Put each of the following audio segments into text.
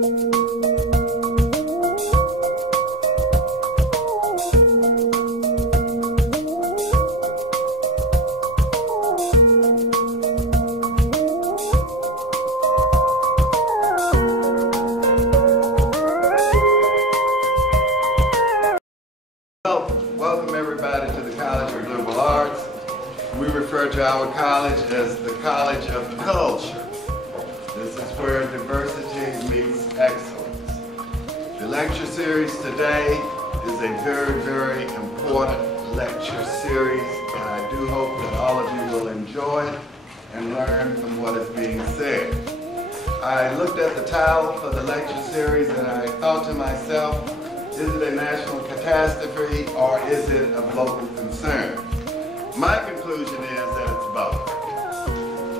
Welcome everybody to the College of Liberal Arts. We refer to our college as the College of Culture. This is where diversity meets excellence. The lecture series today is a very, very important lecture series, and I do hope that all of you will enjoy it and learn from what is being said. I looked at the title for the lecture series and I thought to myself, is it a national catastrophe or is it of local concern? My conclusion is that it's both.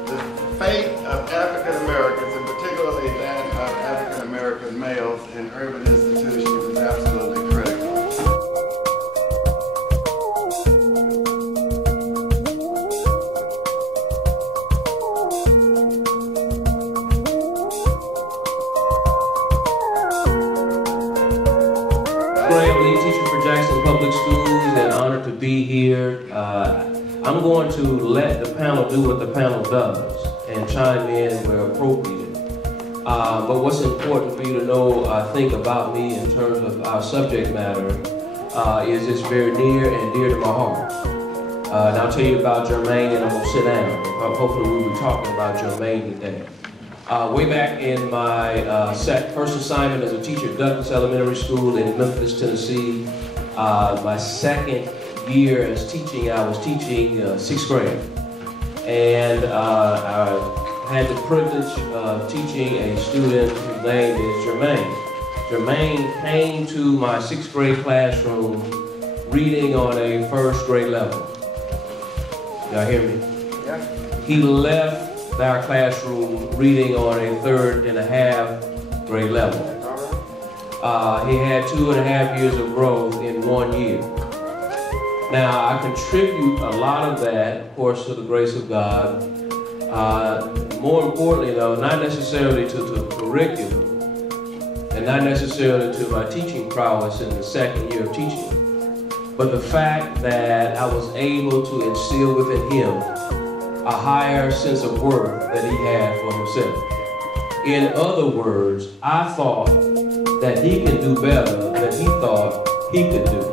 The fate of African Americans, and particularly that of African American males in urban institutions, is absolutely critical. I'm lead teacher for Jackson Public Schools and honored to be here. I'm going to let the panel do what the panel does and chime in where appropriate. But what's important for you to know, I think, about me in terms of our subject matter is it's very near and dear to my heart. And I'll tell you about Jermaine and I'm going to sit down. Hopefully we'll be talking about Jermaine today. Way back in my first assignment as a teacher at Douglas Elementary School in Memphis, Tennessee, my second year as teaching, I was teaching 6th grade. And I had the privilege of teaching a student whose name is Jermaine. Jermaine came to my 6th grade classroom reading on a 1st grade level. Y'all hear me? Yeah. He left our classroom reading on a 3rd and a half grade level. He had 2.5 years of growth in 1 year. Now, I contribute a lot of that, of course, to the grace of God. More importantly, though, not necessarily to the curriculum and not necessarily to my teaching prowess in the 2nd year of teaching, but the fact that I was able to instill within him a higher sense of worth that he had for himself. In other words, I thought that he could do better than he thought he could do.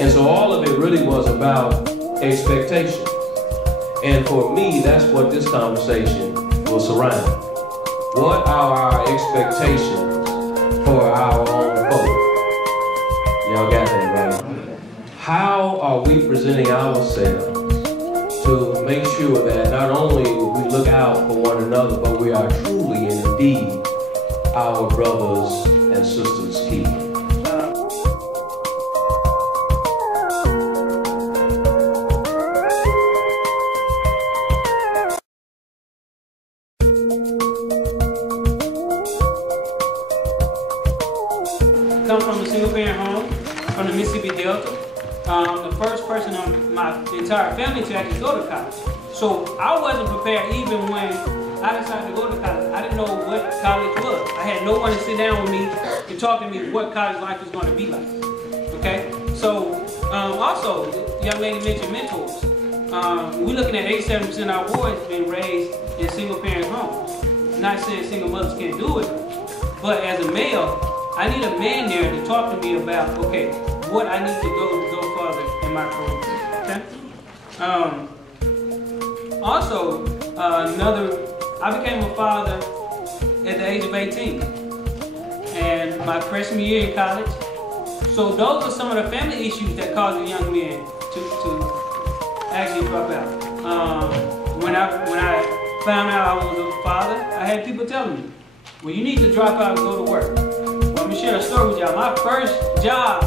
And so all of it really was about expectation. And for me, that's what this conversation will surround. What are our expectations for our own folk? Y'all got that, right? How are we presenting ourselves to make sure that not only we look out for one another, but we are truly and indeed our brothers and sisters' keeper? Come from a single-parent home from the Mississippi Delta. The first person on my entire family to actually go to college. So I wasn't prepared even when I decided to go to college. I didn't know what college was. I had no one to sit down with me and talk to me what college life was going to be like. Okay? So also, the young lady mentioned mentors. We're looking at 87% of our boys being raised in single-parent homes. Not saying single mothers can't do it, but as a male, I need a man there to talk to me about, okay, what I need to go further in my career, okay? Also, I became a father at the age of 18, and my freshman year in college. So those are some of the family issues that cause a young man to actually drop out. When I found out I was a father, I had people telling me, well, you need to drop out and go to work. Well, let me share a story with y'all. My first job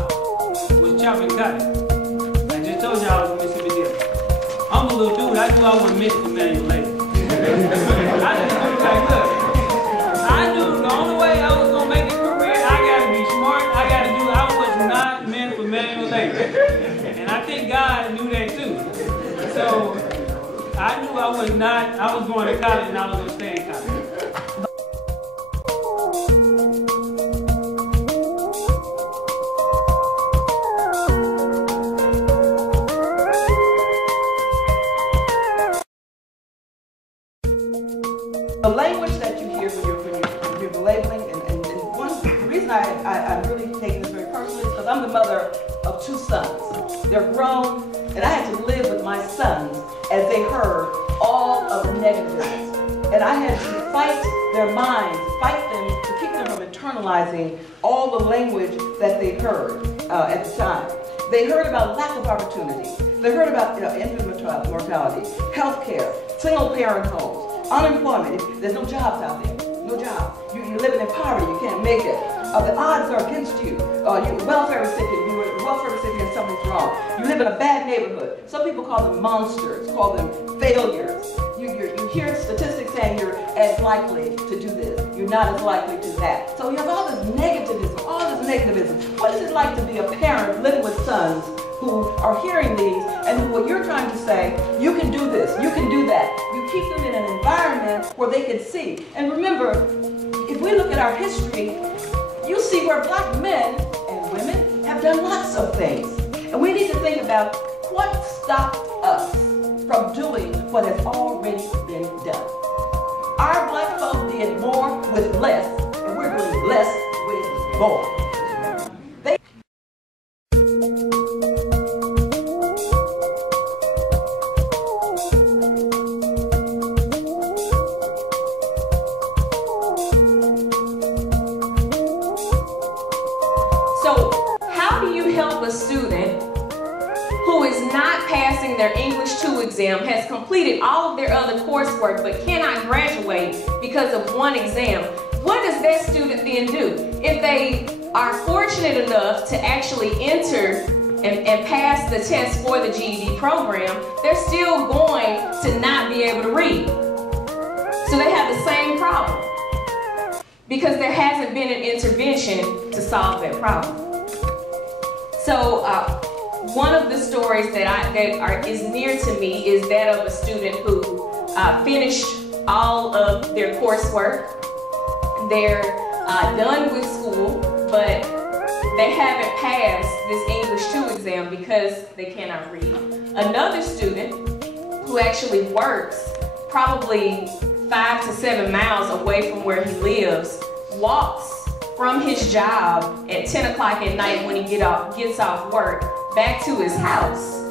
was chopping cotton. I just told y'all I was a Mississippi Delta. I'm a little dude. I knew I wasn't meant for manual labor. I knew the only way I was gonna make a career, I gotta be smart. I was not meant for manual labor, and I think God knew that too. So I knew I was going to college and I was gonna stay in college. reason I'm really taking this very personally is because I'm the mother of 2 sons. They're grown, and I had to live with my sons as they heard all of the negativism. And I had to fight their minds, fight them to keep them from internalizing all the language that they heard at the time. They heard about lack of opportunity. They heard about infant mortality, health care, single-parent homes, unemployment. There's no jobs out there. No job. You're living in poverty. You can't make it. The odds are against you. You're welfare recipient. You're a welfare recipient. Something's wrong. You live in a bad neighborhood. Some people call them monsters. Call them failures. You hear statistics saying you're as likely to do this. You're not as likely to that. So you have all this negativism. All this negativism. What is it like to be a parent living with sons who are hearing these, and what you're trying to say, you can do this, you can do that. You keep them in an environment where they can see. And remember, if we look at our history, you see where black men and women have done lots of things. And we need to think about what stopped us from doing what has already been done. Our black folk did more with less, and we're doing less with more. Their English 2 exam, has completed all of their other coursework but cannot graduate because of one exam. What does that student then do? If they are fortunate enough to actually enter and pass the test for the GED program, they're still going to not be able to read. So they have the same problem because there hasn't been an intervention to solve that problem. So one of the stories that is near to me is that of a student who finished all of their coursework. They're done with school, but they haven't passed this English 2 exam because they cannot read. Another student who actually works probably 5 to 7 miles away from where he lives walks from his job at 10 o'clock at night when he gets off work back to his house.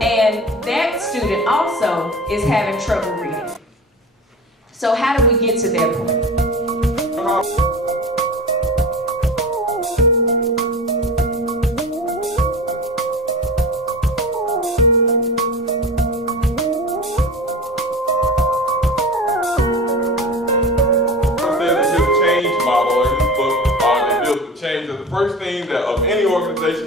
And that student also is having trouble reading. So how do we get to that point? The first thing that of any organization,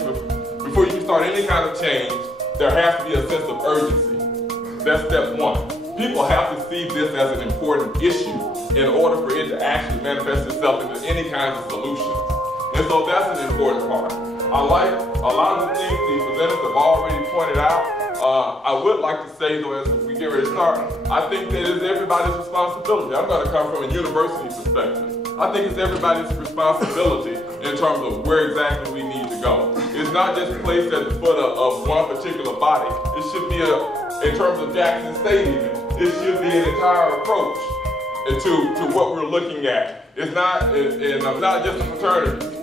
before you can start any kind of change, there has to be a sense of urgency. That's step one. People have to see this as an important issue in order for it to actually manifest itself into any kinds of solutions. And so that's an important part. I like a lot of the things the presenters have already pointed out. I would like to say, though, as we get ready to start, I think that it's everybody's responsibility. I'm going to come from a university perspective. I think it's everybody's responsibility in terms of where exactly we need to go. It's not just placed at the foot of one particular body. It should be, in terms of Jackson State even, it should be an entire approach to what we're looking at. It's not, not just the fraternities.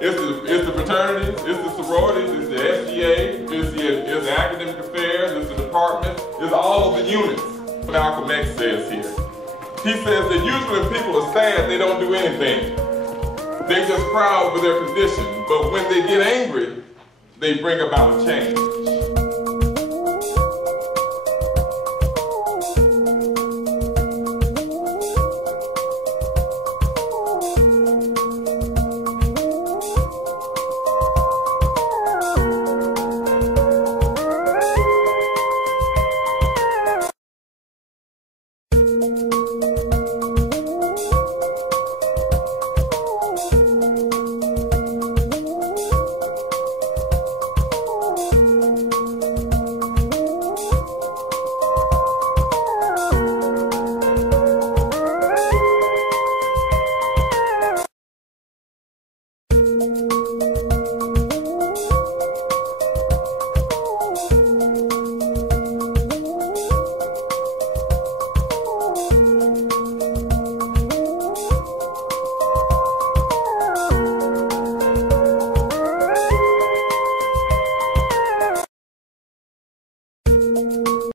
It's the fraternities, it's the sororities, it's the SGA, it's the academic affairs, it's the departments, it's all of the units. Malcolm X says here. He says that usually when people are sad, they don't do anything. They just cry over their condition, but when they get angry, they bring about a change.